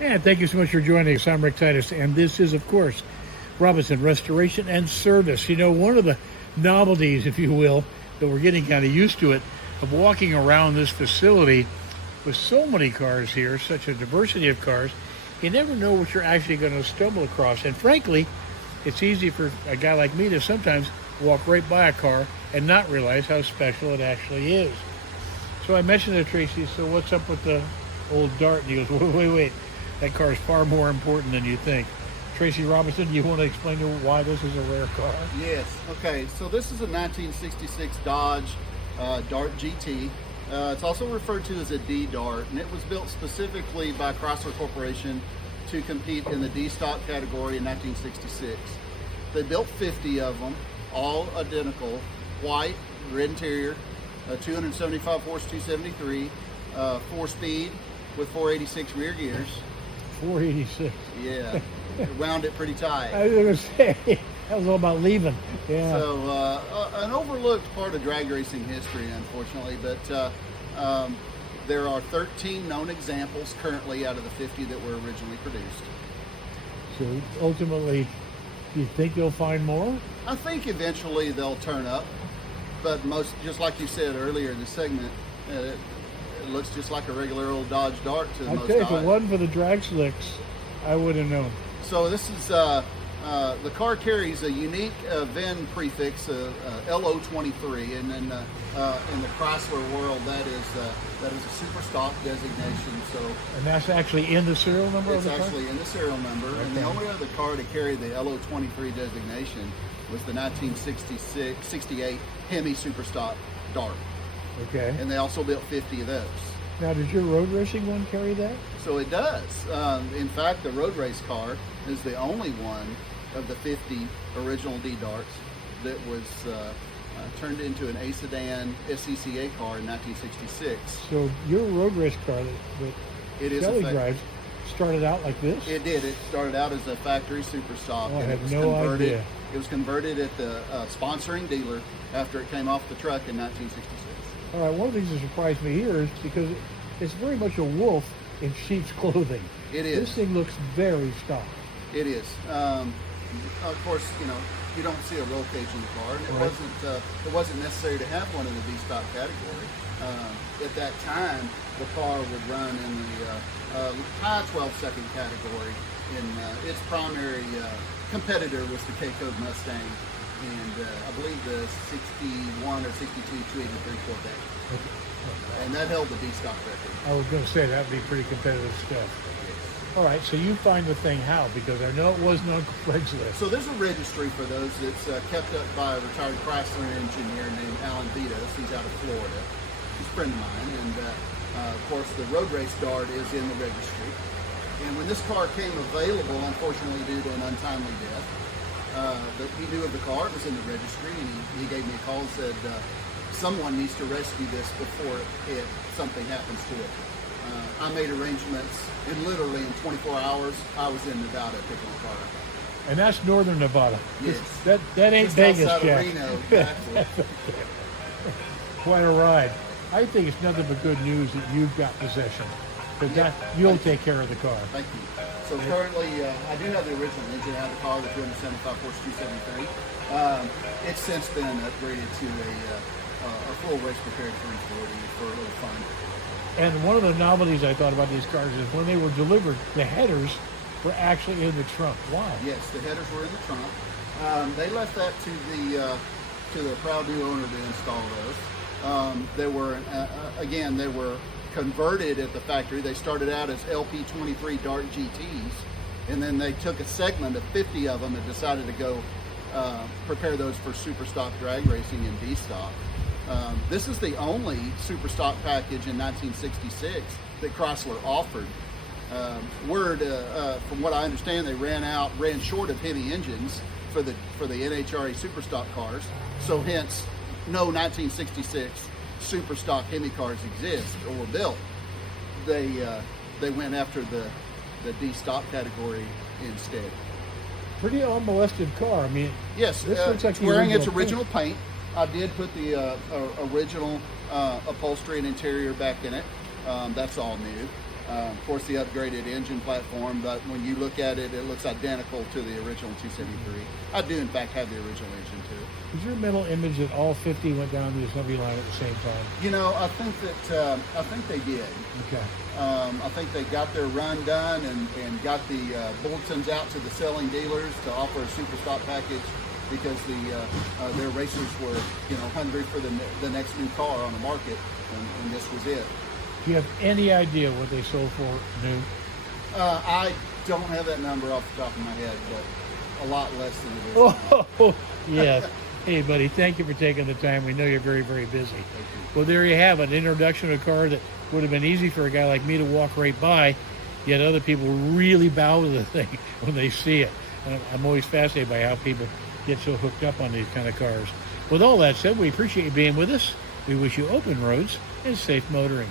And thank you so much for joining us. I'm Rick Titus, and this is, of course, Robinson Restoration and Service. You know, one of the novelties, if you will, that we're getting kind of used to it, of walking around this facility with so many cars here, such a diversity of cars, you never know what you're actually going to stumble across. And frankly, it's easy for a guy like me to sometimes walk right by a car and not realize how special it actually is. So I mentioned to Tracy, so what's up with the old Dart? And he goes, wait. That car is far more important than you think. Tracey Robinson, do you want to explain to why this is a rare car? Yes. Okay, so this is a 1966 Dodge Dart GT. It's also referred to as a D-Dart, and it was built specifically by Chrysler Corporation to compete in the D-Stock category in 1966. They built 50 of them, all identical, white, red interior, 275 horse, 273, 4-speed with 486 rear gears. 486. Yeah, wound it pretty tight. I was going to say, that was all about leaving. Yeah. So an overlooked part of drag racing history, unfortunately, but there are 13 known examples currently out of the 50 that were originally produced. So ultimately, do you think you'll find more? I think eventually they'll turn up, but most, just like you said earlier in the segment, it looks just like a regular old Dodge Dart to the most Okay, if eye. it wasn't for the drag slicks, I would have known. So this is the car carries a unique VIN prefix, LO23, and then in the Chrysler world, that is a super stock designation. So, And that's actually in the serial number of it's the car? actually in the serial number, and the only other car to carry the LO23 designation was the 1968 Hemi Super Stock Dart. Okay. And they also built 50 of those. Now, does your road racing one carry that? So it does. In fact, the road race car is the only one of the 50 original D-Darts that was turned into an A sedan SCCA car in 1966. So your road race car that It is Kelly a drives started out like this? It did. It started out as a factory super stock. Oh, I and had it was no converted. idea. It was converted at the sponsoring dealer after it came off the truck in 1966. All right, one of the things that surprised me here is because it's very much a wolf in sheep's clothing. It is. This thing looks very stock. It is. Of course, you don't see a roll cage in the car, and it wasn't necessary to have one in the D-Stock category. At that time, the car would run in the high 12-second category. And its primary competitor was the K-Code Mustang, and I believe the 61 or 62 283 Corvette. Okay. And that held the D-Stock record. I was going to say that would be pretty competitive stuff. All right, so you find the thing how? Because I know it wasn't on Craigslist. So there's a registry for those that's kept up by a retired Chrysler engineer named Alan Vitos. He's out of Florida. He's a friend of mine. And of course, the road race Dart is in the registry. And when this car came available, unfortunately due to an untimely death, but he knew of the car, it was in the registry, and he gave me a call and said, someone needs to rescue this before something happens to it. I made arrangements, and literally in 24 hours, I was in Nevada picking the car up. And that's northern Nevada. Yes. That ain't Just Vegas, outside Jack. of Reno, exactly. Quite a ride. I think it's nothing but good news that you've got possession. But you'll take care of the car. Thank you. So currently, I do have the original engine out of the car, the 275 horse 273. It's since been upgraded to a full race prepared 340 for a little fun. And one of the novelties I thought about these cars is when they were delivered, the headers were actually in the trunk. Why? Yes, the headers were in the trunk. They left that to the proud new owner to install those. They were again, they were converted at the factory. They started out as LP23 Dart GTs, and then they took a segment of 50 of them and decided to go prepare those for super stock drag racing in D-Stock. This is the only super stock package in 1966 that Chrysler offered. From what I understand, they ran short of heavy engines for the NHRA super stock cars. So hence, no 1966 super stock Hemi cars exist or were built. They went after the D-Stock category instead. Pretty unmolested car. I mean, yes, this looks like it's wearing its original paint. I did put the original upholstery and interior back in it. That's all new. Of course, the upgraded engine platform, but when you look at it, it looks identical to the original 273. I do, in fact, have the original engine too. Is there a mental image that all 50 went down the assembly line at the same time? You know, I think they did. Okay. I think they got their run done and got the bulletins out to the selling dealers to offer a super stock package because their racers were, you know, hungry for the next new car on the market, and this was it. Do you have any idea what they sold for new? I don't have that number off the top of my head, but a lot less than it is. Oh, yes. Hey, buddy, thank you for taking the time. We know you're very, very busy. Well, there you have it, an introduction to a car that would have been easy for a guy like me to walk right by, yet other people really bow to the thing when they see it. And I'm always fascinated by how people get so hooked up on these kind of cars. With all that said, we appreciate you being with us. We wish you open roads and safe motoring.